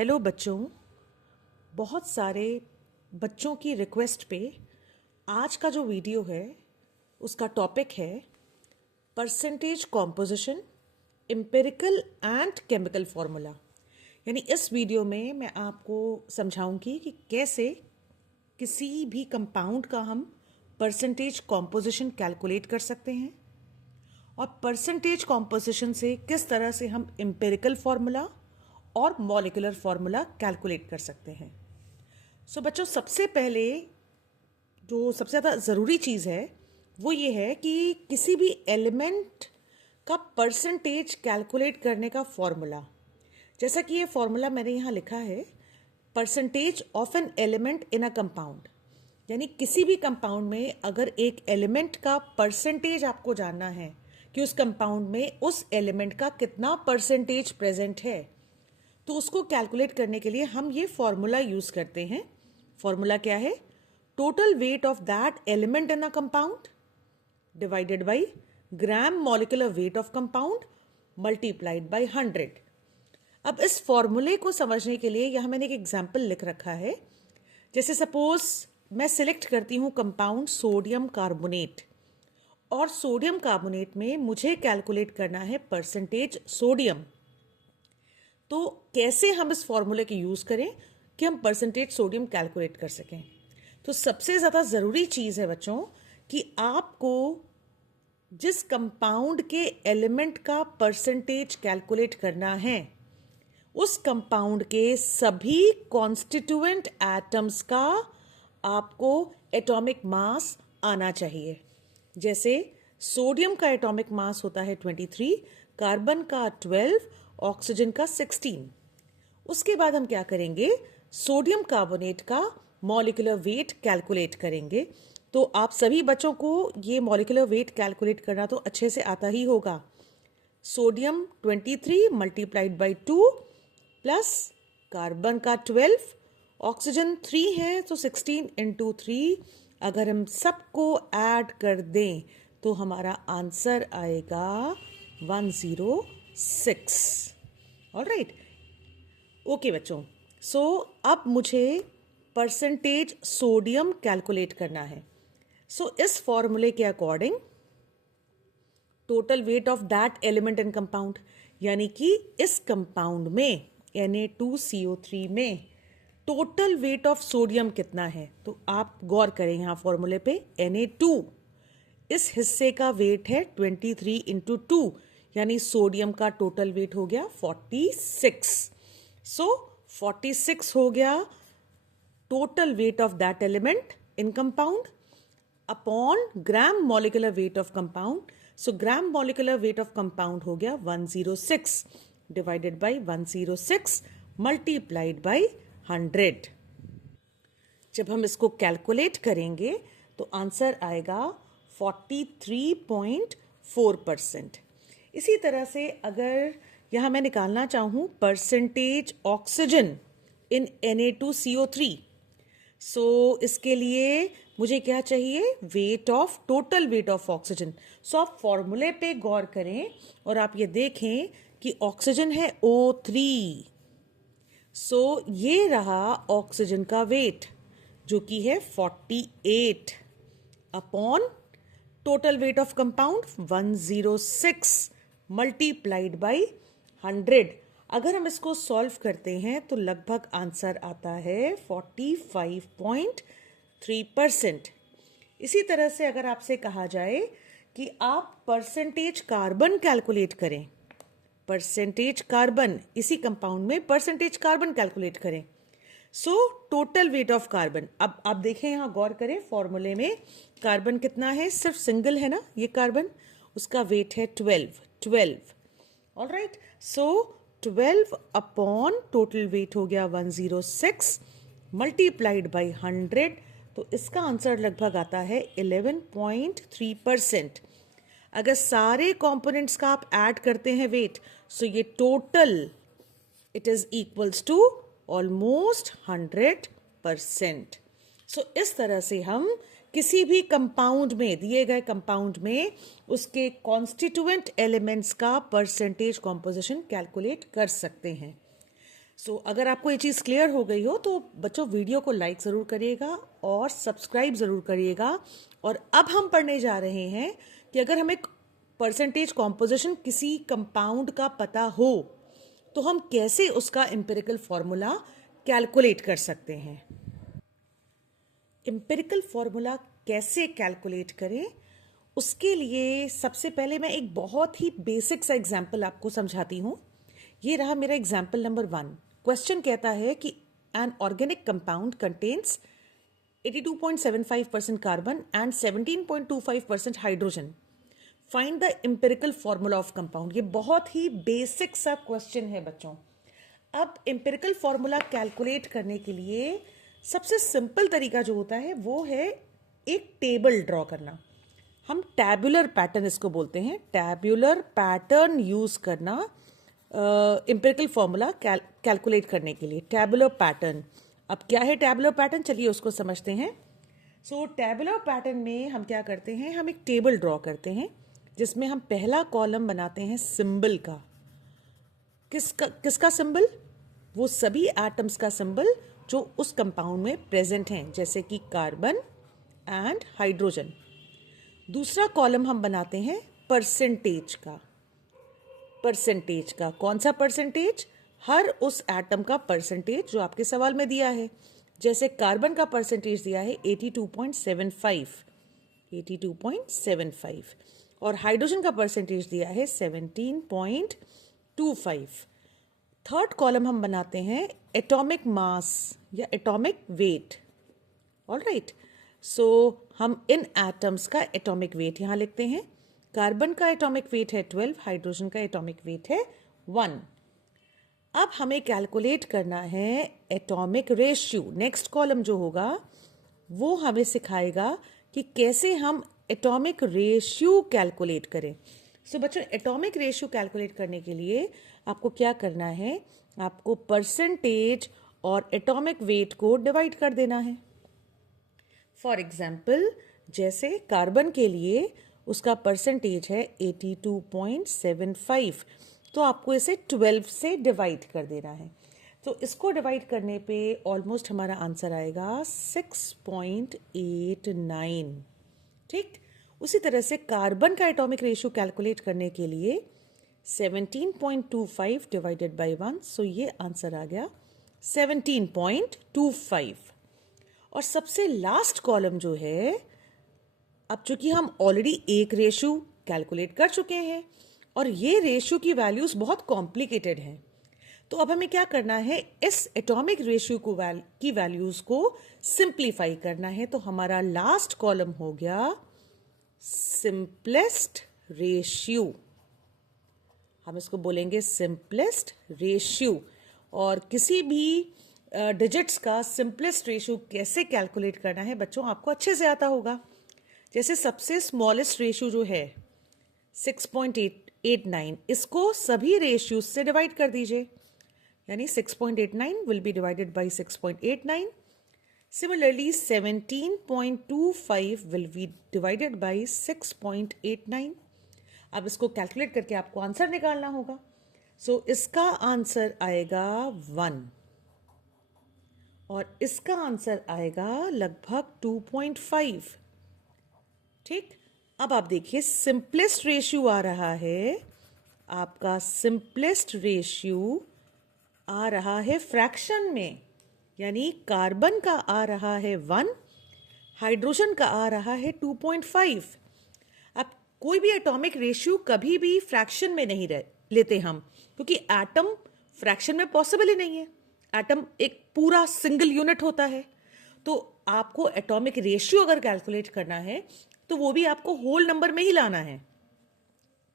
Hello बच्चों, बहुत सारे बच्चों की रिक्वेस्ट पे आज का जो वीडियो है उसका टॉपिक है percentage composition, empirical and chemical formula. यानी इस वीडियो में मैं आपको समझाऊंगी कि कैसे किसी भी कंपाउंड का हम परसेंटेज कॉम्पोजिशन कैलकुलेट कर सकते हैं और परसेंटेज कॉम्पोजिशन से किस तरह से हम एम्पिरिकल फार्मूला और मॉलिक्यूलर फार्मूला कैलकुलेट कर सकते हैं। बच्चों, सबसे पहले जो सबसे ज़्यादा ज़रूरी चीज़ है वो ये है कि किसी भी एलिमेंट का परसेंटेज कैलकुलेट करने का फॉर्मूला, जैसा कि ये फॉर्मूला मैंने यहाँ लिखा है, percentage of an element in a compound. यानी किसी भी कंपाउंड में अगर एक एलिमेंट का परसेंटेज आपको जानना है कि उस कंपाउंड में उस एलिमेंट का कितना परसेंटेज प्रेजेंट है, तो उसको कैलकुलेट करने के लिए हम ये फॉर्मूला यूज करते हैं। फॉर्मूला क्या है? Total weight of that element in a compound divided by gram molecular weight of compound multiplied by 100। अब इस फॉर्मूले को समझने के लिए यहां मैंने एक एग्जाम्पल लिख रखा है। जैसे सपोज मैं सिलेक्ट करती हूं कंपाउंड सोडियम कार्बोनेट, और सोडियम कार्बोनेट में मुझे कैलकुलेट करना है परसेंटेज सोडियम। तो कैसे हम इस फॉर्मूले के यूज करें कि हम परसेंटेज सोडियम कैलकुलेट कर सकें? तो सबसे ज्यादा जरूरी चीज है बच्चों कि आपको जिस कंपाउंड के एलिमेंट का परसेंटेज कैलकुलेट करना है उस कंपाउंड के सभी कॉन्स्टिट्यूएंट एटम्स का आपको एटॉमिक मास आना चाहिए। जैसे सोडियम का एटॉमिक मास होता है 23, कार्बन का 12, ऑक्सीजन का 16। उसके बाद हम क्या करेंगे? सोडियम कार्बोनेट का मॉलिक्यूलर वेट कैलकुलेट करेंगे। तो आप सभी बच्चों को ये मॉलिक्यूलर वेट कैलकुलेट करना तो अच्छे से आता ही होगा। Sodium 23 multiplied by 2 plus carbon का 12, ऑक्सीजन 3 है तो 16 इंटू 3। अगर हम सबको ऐड कर दें तो हमारा आंसर आएगा 106। ऑलराइट, ओके बच्चों। अब मुझे परसेंटेज सोडियम कैलकुलेट करना है। इस फॉर्मूले के according total weight of that element in compound, यानी कि इस कंपाउंड में Na2CO3 में टोटल वेट ऑफ सोडियम कितना है, तो आप गौर करें यहां फॉर्मूले पे। Na2 इस हिस्से का वेट है 23 इंटू 2, यानी सोडियम का टोटल वेट हो गया 46। 46 हो गया total weight of that element in compound upon gram molecular weight of compound. Gram molecular weight of compound हो गया 106 डिवाइडेड बाय 106 मल्टीप्लाइड बाय 100। जब हम इसको कैलकुलेट करेंगे तो आंसर आएगा 43.4%। इसी तरह से अगर यहां मैं निकालना चाहूं परसेंटेज ऑक्सीजन इन Na2CO3, इसके लिए मुझे क्या चाहिए? Weight of total weight of oxygen. आप फॉर्मूले पे गौर करें और आप ये देखें कि ऑक्सीजन है O3। ये रहा ऑक्सीजन का वेट जो कि है 48 upon total weight of compound 106 multiplied by 100। अगर हम इसको सॉल्व करते हैं तो लगभग आंसर आता है 45.3%। इसी तरह से अगर आपसे कहा जाए कि आप परसेंटेज कार्बन कैलकुलेट करें, परसेंटेज कार्बन, इसी कंपाउंड में परसेंटेज कार्बन कैलकुलेट करें, टोटल वेट ऑफ कार्बन। अब आप देखें, यहां गौर करें, फॉर्मूले में कार्बन कितना है? सिर्फ सिंगल है ना ये कार्बन, उसका वेट है 12। ऑलराइट, 12 अपॉन टोटल वेट हो गया 106 मल्टीप्लाइड बाई 100। तो इसका आंसर लगभग आता है 11.3%। अगर सारे कंपोनेंट्स का आप ऐड करते हैं वेट, ये total it is equals to almost 100%। इस तरह से हम किसी भी कंपाउंड में, दिए गए कंपाउंड में, उसके कॉन्स्टिट्यूएंट एलिमेंट्स का परसेंटेज कॉम्पोजिशन कैलकुलेट कर सकते हैं। अगर आपको ये चीज़ क्लियर हो गई हो तो बच्चों वीडियो को लाइक ज़रूर करिएगा और सब्सक्राइब ज़रूर करिएगा। और अब हम पढ़ने जा रहे हैं कि अगर हमें परसेंटेज कॉम्पोजिशन किसी कंपाउंड का पता हो तो हम कैसे उसका एम्पिरिकल फॉर्मूला कैलकुलेट कर सकते हैं। एम्पिरिकल फॉर्मूला कैसे कैलकुलेट करें, उसके लिए सबसे पहले मैं एक बहुत ही बेसिक सा एग्जाम्पल आपको समझाती हूँ। ये रहा मेरा एग्जाम्पल नंबर 1। क्वेश्चन कहता है कि an organic compound contains 82.75% carbon and 17.25% hydrogen, find the empirical formula of compound. ये बहुत ही बेसिक सा क्वेश्चन है बच्चों। अब एम्पिरिकल फॉर्मूला कैलकुलेट करने के लिए सबसे सिंपल तरीका जो होता है वो है एक टेबल ड्रॉ करना। हम टैबुलर पैटर्न इसको बोलते हैं, टैबुलर पैटर्न यूज करना एम्पिरिकल फॉर्मूला कैलकुलेट करने के लिए। टैबुलर पैटर्न, अब क्या है टैबुलर पैटर्न, चलिए उसको समझते हैं। टैबुलर पैटर्न में हम क्या करते हैं, हम एक टेबल ड्रॉ करते हैं जिसमें हम पहला कॉलम बनाते हैं सिंबल का। किसका सिंबल? वो सभी एटम्स का सिंबल जो उस कंपाउंड में प्रेजेंट हैं, जैसे कि कार्बन एंड हाइड्रोजन। दूसरा कॉलम हम बनाते हैं परसेंटेज का। परसेंटेज का कौन सा परसेंटेज? हर उस एटम का परसेंटेज जो आपके सवाल में दिया है। जैसे कार्बन का परसेंटेज दिया है 82.75 और हाइड्रोजन का परसेंटेज दिया है 17.25। थर्ड कॉलम हम बनाते हैं एटॉमिक मास या एटॉमिक वेट। ऑलराइट, हम इन एटम्स का एटॉमिक वेट यहां लिखते हैं। कार्बन का एटॉमिक वेट है 12, हाइड्रोजन का एटॉमिक वेट है 1। अब हमें कैलकुलेट करना है एटॉमिक रेशियो। नेक्स्ट कॉलम जो होगा वो हमें सिखाएगा कि कैसे हम एटॉमिक रेशियो कैलकुलेट करें। बच्चों, एटॉमिक रेशियो कैलकुलेट करने के लिए आपको क्या करना है, आपको परसेंटेज और एटॉमिक वेट को डिवाइड कर देना है। फॉर एग्जाम्पल, जैसे कार्बन के लिए उसका परसेंटेज है 82.75, तो आपको इसे 12 से डिवाइड कर देना है। तो इसको डिवाइड करने पे ऑलमोस्ट हमारा आंसर आएगा 6.89। ठीक, उसी तरह से कार्बन का एटॉमिक रेशियो कैलकुलेट करने के लिए 17.25 डिवाइडेड बाई 1, सो ये आंसर आ गया 17.25। और सबसे लास्ट कॉलम जो है, अब चूंकि हम ऑलरेडी एक रेशियो कैलकुलेट कर चुके हैं और ये रेशियो की वैल्यूज बहुत कॉम्प्लिकेटेड हैं, तो अब हमें क्या करना है, इस एटॉमिक रेशियो की वैल्यूज को सिंप्लीफाई करना है। तो हमारा लास्ट कॉलम हो गया सिंपलेस्ट रेशियो। हम इसको बोलेंगे सिंपलेस्ट रेशियो। और किसी भी डिजिट्स का सिंपलेस्ट रेशियो कैसे कैलकुलेट करना है बच्चों, आपको अच्छे से आता होगा। जैसे सबसे स्मॉलेस्ट रेशियो जो है 6.89, इसको सभी रेशियोज से डिवाइड कर दीजिए, यानी 6.89 will be divided by 6.89। Similarly 17.25 will be divided by 6.89। अब इसको कैलकुलेट करके आपको आंसर निकालना होगा। इसका आंसर आएगा 1 और इसका आंसर आएगा लगभग 2.5। ठीक, अब आप देखिए सिंपलेस्ट रेशियो आ रहा है, आपका सिंपलेस्ट रेशियो आ रहा है फ्रैक्शन में, यानी कार्बन का आ रहा है 1, हाइड्रोजन का आ रहा है 2.5। अब कोई भी एटॉमिक रेशियो कभी भी फ्रैक्शन में नहीं लेते हम, क्योंकि एटम फ्रैक्शन में पॉसिबल ही नहीं है। एटम एक पूरा सिंगल यूनिट होता है, तो आपको एटॉमिक रेशियो अगर कैलकुलेट करना है तो वो भी आपको होल नंबर में ही लाना है।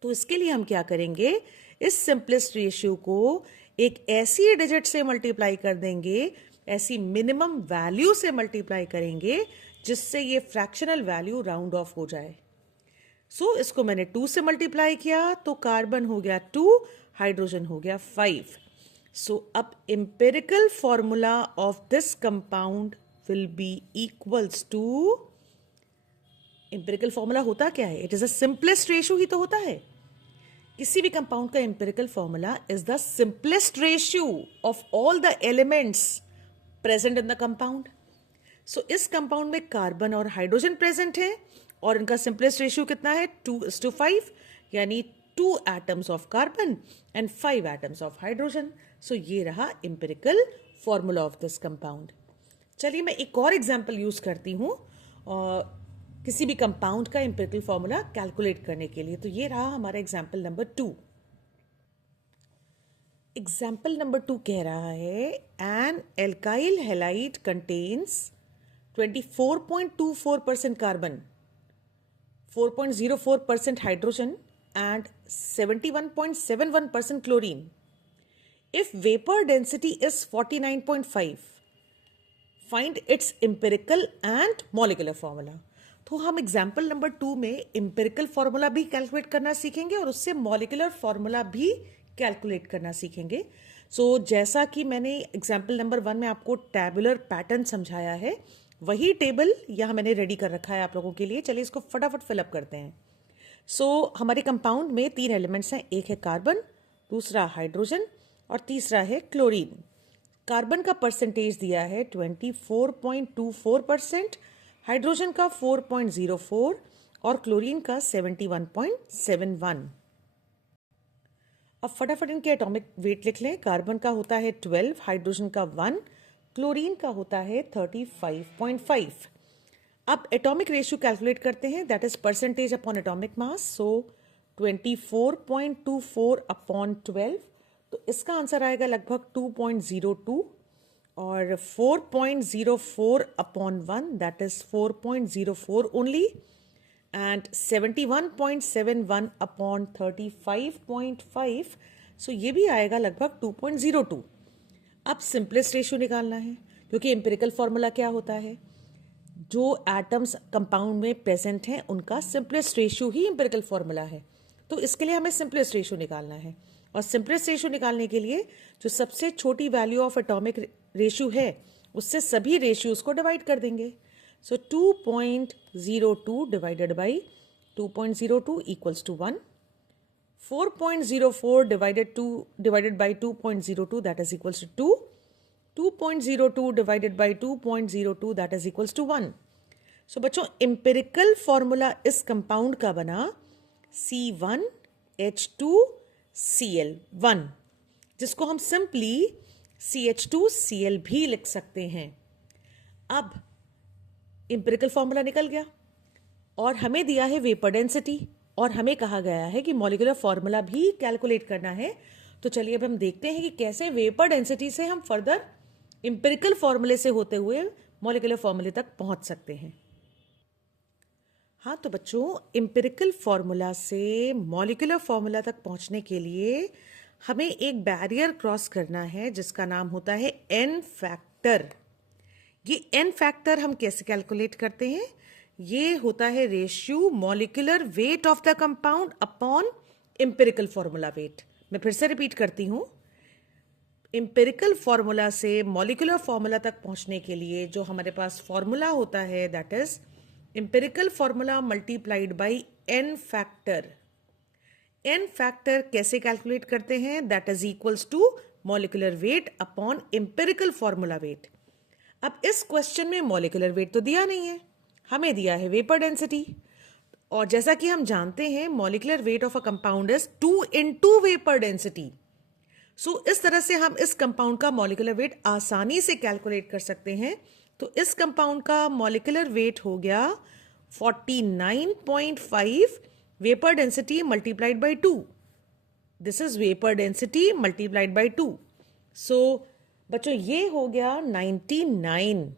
तो इसके लिए हम क्या करेंगे, इस सिंपलेस्ट रेशियो को एक ऐसी डिजिट से मल्टीप्लाई कर देंगे, ऐसी मिनिमम वैल्यू से मल्टीप्लाई करेंगे जिससे ये फ्रैक्शनल वैल्यू राउंड ऑफ हो जाए। इसको मैंने 2 से मल्टीप्लाई किया तो कार्बन हो गया 2, हाइड्रोजन हो गया 5। अब empirical formula of this compound will be equals to, empirical formula होता क्या है, it is a simplest ratio ही तो होता है। किसी भी कंपाउंड का empirical formula is the simplest ratio of all the elements present in the compound. So इस कंपाउंड में कार्बन और हाइड्रोजन प्रेजेंट है और इनका सिंपलेस्ट रेशियो कितना है 2:5, यानी 2 atoms of carbon and 5 atoms of hydrogen. So ये रहा empirical formula of this compound. चलिए मैं एक और एग्जाम्पल यूज करती हूँ किसी भी कंपाउंड का एम्पिरिकल फॉर्मूला कैलकुलेट करने के लिए. तो ये रहा हमारा एग्जाम्पल नंबर 2. एग्जाम्पल नंबर 2 कह रहा है n alkyl halide contains 24.24% carbon, 4.04% hydrogen and 71.71% chlorine. If vapor density is 49.5, find its empirical and molecular formula. तो हम एग्जाम्पल नंबर 2 में एम्पिरिकल फॉर्मूला भी कैलकुलेट करना सीखेंगे और उससे मॉलिकुलर फॉर्मूला भी कैलकुलेट करना सीखेंगे. सो जैसा कि मैंने एग्जाम्पल नंबर 1 में आपको टैबुलर पैटर्न समझाया है, वही टेबल यहाँ मैंने रेडी कर रखा है आप लोगों के लिए. चलिए इसको फटाफट फिलअप करते हैं. सो हमारे कंपाउंड में 3 एलिमेंट्स हैं. एक है कार्बन, दूसरा हाइड्रोजन और तीसरा है क्लोरीन. कार्बन का परसेंटेज दिया है 24.24%, हाइड्रोजन का 4.04 और क्लोरीन का 71.71. अब फटाफट इनके एटॉमिक वेट लिख लें. कार्बन का होता है 12, हाइड्रोजन का 1, क्लोरीन का होता है 35.5. अब एटॉमिक रेशियो कैलकुलेट करते हैं, that is percentage upon atomic mass. So 24.24 upon 12, तो इसका आंसर आएगा लगभग 2.02 और 4.04 upon 1 that is 4.04 only and 71.71 upon 35.5. सो ये भी आएगा लगभग 2.02. अब सिंपलेस्ट रेशियो निकालना है क्योंकि एम्पिरिकल फॉर्मूला क्या होता है, जो एटम्स कंपाउंड में प्रेजेंट हैं उनका सिंपलेस्ट रेशियो ही एम्पिरिकल फॉर्मूला है. तो इसके लिए हमें सिंपलेस्ट रेशियो निकालना है और सिंपलेस्ट रेशियो निकालने के लिए जो सबसे छोटी वैल्यू ऑफ एटॉमिक रेशियो है उससे सभी रेशियोज को डिवाइड कर देंगे. So 2.02 divided by 2.02 equals to 1. 4.04 divided by 2.02 that is equals to 2. 2.02 divided by 2.02 that is equals to 1. So बच्चों एम्पिरिकल फॉर्मूला इस कंपाउंड का बना C1H2Cl1, जिसको हम सिंपली CH2Cl भी लिख सकते हैं. अब एम्पिरिकल फॉर्मूला निकल गया और हमें दिया है वेपर डेंसिटी और हमें कहा गया है कि मॉलिक्यूलर फॉर्मूला भी कैलकुलेट करना है. तो चलिए अब हम देखते हैं कि कैसे वेपर डेंसिटी से हम फर्दर एम्पिरिकल फॉर्मूले से होते हुए मॉलिक्यूलर फॉर्मूले तक पहुंच सकते हैं. हाँ तो बच्चों एम्पिरिकल फॉर्मूला से मॉलिक्यूलर फॉर्मूला तक पहुंचने के लिए हमें एक बैरियर क्रॉस करना है जिसका नाम होता है एन फैक्टर. ये एन फैक्टर हम कैसे कैलकुलेट करते हैं, ये होता है ratio molecular weight of the compound upon empirical formula wait. मैं फिर से रिपीट करती हूं, एम्पिरिकल फॉर्मूला से मॉलिक्यूलर फॉर्मूला तक पहुंचने के लिए जो हमारे पास फॉर्मूला होता है that is empirical formula multiplied by n factor. N factor कैसे कैलकुलेट करते हैं, that is equals to molecular weight upon empirical formula weight. अब इस क्वेश्चन में मॉलिक्यूलर वेट तो दिया नहीं है, हमें दिया है वेपर डेंसिटी. और जैसा कि हम जानते हैं molecular weight of a compound is 2 into vapour density. So इस तरह से हम इस कंपाउंड का मॉलिक्यूलर वेट आसानी से कैलकुलेट कर सकते हैं. तो इस कंपाउंड का मॉलिक्यूलर वेट हो गया 49.5 vapour density multiplied by 2. This is vapour density multiplied by 2. सो बच्चों ये हो गया 99.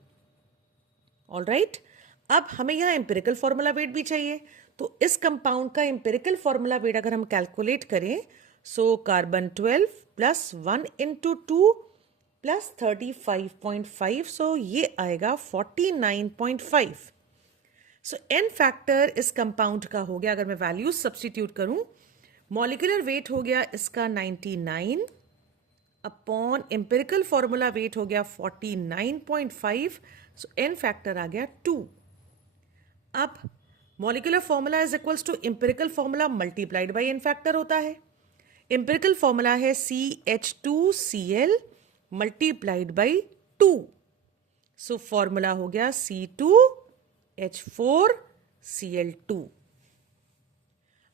ऑलराइट, अब हमें यहाँ एम्पिरिकल फॉर्मूला वेट भी चाहिए. तो इस कंपाउंड का एम्पिरिकल फॉर्मूला वेट अगर हम कैलकुलेट करें, so carbon 12 plus 1 into 2 plus 35.5, सो ये आएगा 49.5. सो एन फैक्टर इस कंपाउंड का हो गया, अगर मैं वैल्यूज सब्सटीट्यूट करूं, मॉलिक्यूलर वेट हो गया इसका 99 अपॉन एम्पिरिकल फॉर्मूला वेट हो गया 49.5. सो एन फैक्टर आ गया 2. अब molecular formula is equals to empirical formula multiplied by n factor होता है. एम्पिरिकल फॉर्मूला है CH2Cl multiplied by 2. So formula हो गया C2H4Cl2.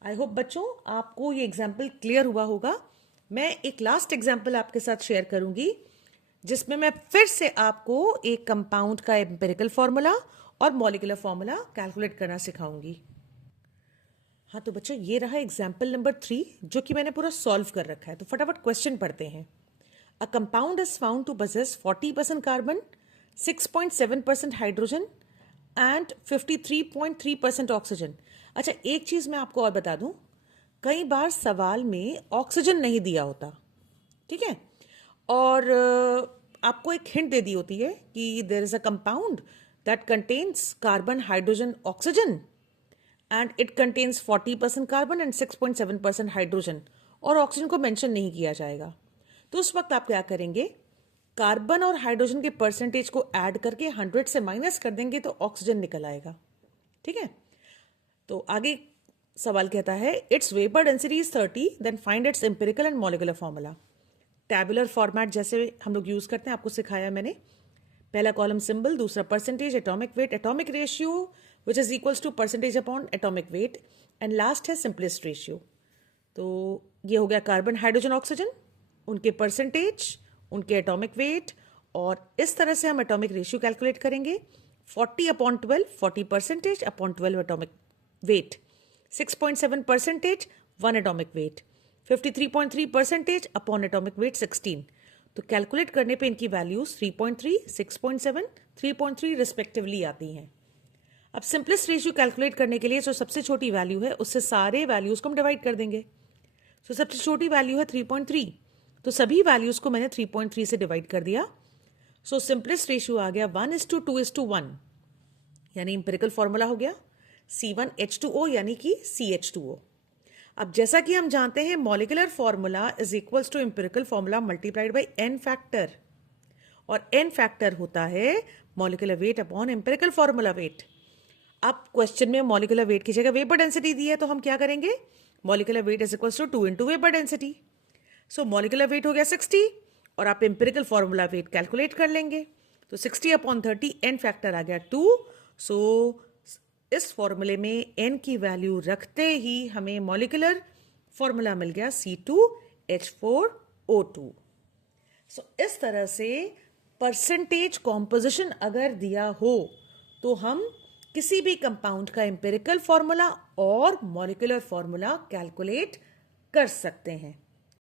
आई होप बच्चों आपको ये एग्जाम्पल क्लियर हुआ होगा. मैं एक लास्ट एग्जाम्पल आपके साथ शेयर करूंगी जिसमें मैं फिर से आपको एक कंपाउंड का एम्पिरिकल फॉर्मूला और मॉलिक्यूलर फॉर्मूला कैलकुलेट करना सिखाऊंगी. हाँ तो बच्चों ये रहा एग्जाम्पल नंबर 3 जो कि मैंने पूरा सॉल्व कर रखा है. तो फटाफट क्वेश्चन पढ़ते हैं. A compound is found to possess 40% carbon, 6.7% hydrogen and 53.3% oxygen. अच्छा एक चीज मैं आपको और बता दूं, कई बार सवाल में ऑक्सीजन नहीं दिया होता, ठीक है, और आपको एक हिंट दे दी होती है कि there is a compound that contains carbon, hydrogen, oxygen and it contains 40% carbon and 6.7% hydrogen, और ऑक्सीजन को मेंशन नहीं किया जाएगा. तो उस वक्त आप क्या करेंगे, कार्बन और हाइड्रोजन के परसेंटेज को ऐड करके 100 से माइनस कर देंगे तो ऑक्सीजन निकल आएगा. ठीक है, तो आगे सवाल कहता है its vapour density is 30, then find its empirical and molecular formula. Tabular format जैसे हम लोग यूज करते हैं, आपको सिखाया मैंने. पहला कॉलम सिंबल, दूसरा percentage, atomic weight, atomic ratio which is equals to percentage upon atomic weight, and last है सिंपलेस्ट रेशियो. तो ये हो गया कार्बन, हाइड्रोजन, ऑक्सीजन, उनके परसेंटेज, उनके एटॉमिक वेट, और इस तरह से हम एटॉमिक रेशियो कैलकुलेट करेंगे. 40/12, 40 percentage upon 12 atomic weight, 6.7 percentage, 1 atomic weight, 53.3 percentage upon atomic wait 16. तो कैलकुलेट करने पे इनकी वैल्यूज 3.3, 6.7, 3.3 रिस्पेक्टिवली आती हैं. अब सिंपलेस्ट रेशियो कैलकुलेट करने के लिए जो सबसे छोटी वैल्यू है उससे सारे वैल्यूज को हम डिवाइड कर देंगे. तो सबसे छोटी वैल्यू है 3.3, तो सभी वैल्यूज को मैंने 3.3 से डिवाइड कर दिया. सो सिंपलेस्ट रेशियो आ गया 1:2:1, यानी इंपेरिकल फॉर्मूला हो गया C1H2O यानी कि CH2O. अब जैसा कि हम जानते हैं molecular formula is equals to empirical formula multiplied by n factor, और n फैक्टर होता है molecular weight upon empirical formula weight. अब क्वेश्चन में मॉलिक्यूलर वेट की जगह वेपर डेंसिटी दी है, तो हम क्या करेंगे, molecular weight is equals to 2 into vapour density. So molecular weight हो गया 60, और आप इंपेरिकल फॉर्मूला वेट कैलकुलेट कर लेंगे. तो 60/30, n फैक्टर आ गया 2. सो इस फॉर्मूले में n की वैल्यू रखते ही हमें मॉलिक्यूलर फॉर्मूला मिल गया C2H4O2. सो इस तरह से परसेंटेज कॉम्पोजिशन अगर दिया हो तो हम किसी भी कंपाउंड का इंपेरिकल फॉर्मूला और मॉलिक्यूलर फॉर्मूला कैलकुलेट कर सकते हैं.